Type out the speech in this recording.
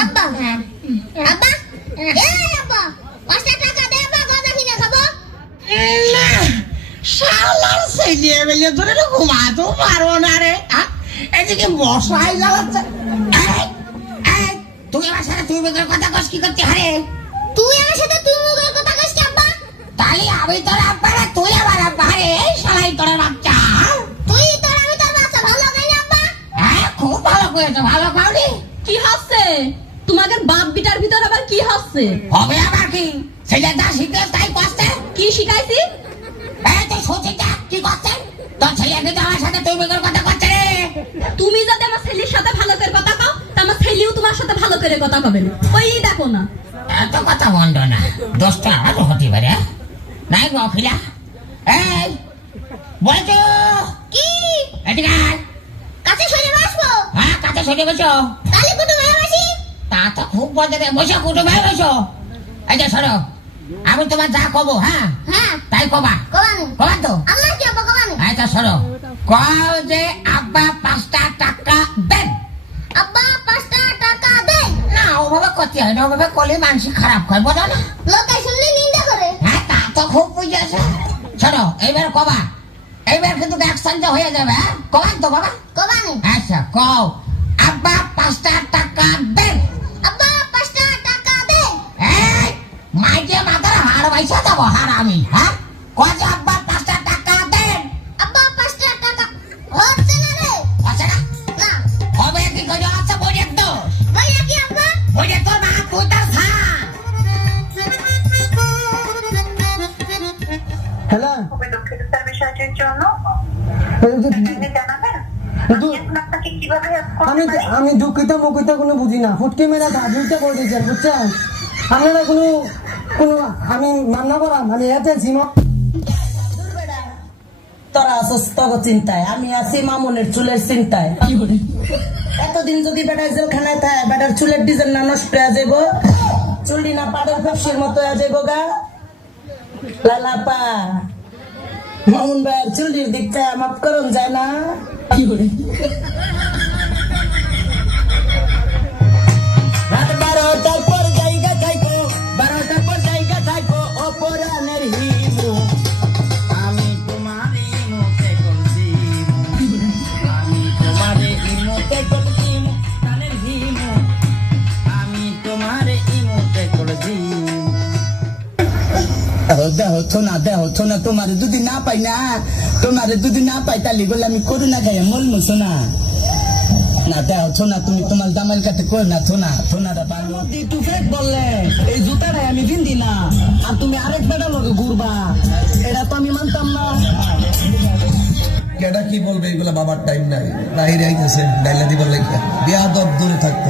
আব্বা আব্বা আব্বা 5 টাকা দে আব্বা গদা কিনে খাবো না শালার ছেলে বেলে ধরে ঘুমাতো পারো না রে এদিকে মশাই জ্বালাচ্ছে তুই আমার সাথে তুই মুখের কথা কস কি করতে হারে তুই আমার সাথে তুই মুখের কথা কইস কি আব্বা তাই আমি তোর আব্বা না তুই আমার আব্বা রে শালাই তোর বাচ্চা তুই তোর আমি তোর বাচ্চা ভালো গাই আব্বা হ্যাঁ খুব ভালো করেছো ভালো খাওনি কি হচ্ছে তোমাদের বাপ বিটার ভিতর আবার কি হচ্ছে হবে আবার কি ছেলে যা শিখে তাই করছে কি শিখাইছি তুই সচিতা কি করছে তোর ছেলে কিন্তু আমার সাথে তুই মুখের কথা করছে রে তুমি যদি আমার ছেলের সাথে ভালো করে কথা কও তা আমার ছেলেও তোমার সাথে ভালো করে কথা কবে ওই দেখো না এত কথা বন্ধ না দোষটা আরো হতে পারে নাই গো অখিলা এই বলছো কি এদিকে আয়। কাছে সরে বসবো হ্যাঁ কাছে সরে বসো তালি কুটু ভাই বসি তা তো খুব বলতে বসো কুটু ভাই বসো এই যে সরো আমি তোমার যা কব হ্যাঁ হ্যাঁ তাই কবা কোবানি কবা তো আল্লাহ কি আব্বা কোবানি এই তো সরো কও যে আব্বা 5 টাকা দেন আব্বা 5 টাকা দে না ওভাবে করতে হয় না ওভাবে করলে মানসিক খারাপ হয় বোঝো না লোকে শুনলে নিন্দা করে হ্যাঁ তা তো খুব বুঝেছে শোনো এইবার কবা এইবার কিন্তু অ্যাকশন হয়ে যাবে হ্যাঁ কবান তো বাবা কোবানি আচ্ছা কও আব্বা 5 টাকা দেন আব্বা 5 টাকা দে এই মাইকে মাথার হাড় বাইসা যাবো হারামি হ্যাঁ কজ আব্বা 5 টাকা দেন আব্বা 5 টাকা হচ্ছে না রে আছে না না হবে কি কজ আচ্ছা বইয়ের দোষ বইয়া কি আব্বা বইয়ের তোর না তুই তার থাক হ্যালো খুবই দুঃখিত স্যার বিষয়টির জন্য আপনি জানাবেন আমি এখন আপনাকে কিভাবে হেল্প আমি করতে পারি? আমি দুঃখিত মুখিত কোনো বুঝি না ফুটকি মেরা ভাবিটা করে দিয়েছেন বুঝছেন আপনারা কোনো কোনো আমি মান্য করাম আমি এতে জিমা তোরা আসস তগ চিন্তায় আমি আছি মামুনের চুলের চিন্তায় এতদিন যদি বেটার জেলখানায় থাকে বেটার চুলের ডিজাইন না নষ্ট হয়ে যাব চুলটি না পাড়ের ফেপসির মতো হয়ে যাব গা লালাপা মামুন ভাইয়ের চুলটির দিকটা মাপ করুন যায় না রাত 12টার পর জায়গা থাইকো 12টার পর জায়গা থাইকো অপরাণের হিমু আমি তোমার ইমোতে করছি আমি তোমার ইমোতে করছি প্রাণের হিমু আমি তোমার ইমোতে করছি দেহ না তোমার যদি না পাই না তোমার যদি না পাই তাহলে বলে আমি করুণা খাই মলমুছো না না দেহ না তুমি তোমার জামাইল কাছে কর না থোনাটা পারলো টু ফেক বললে এই জুতাটাই আমি পিন্দি না আর তুমি আরেক বেটা লোকে ঘুরবা এটা তো আমি মানতাম না কেডা কি বলবে এগুলা বাবার টাইম নাই বাইরে আইতেছে ডাইলা দিবার লাগে বিয়া দর দূরে থাকতে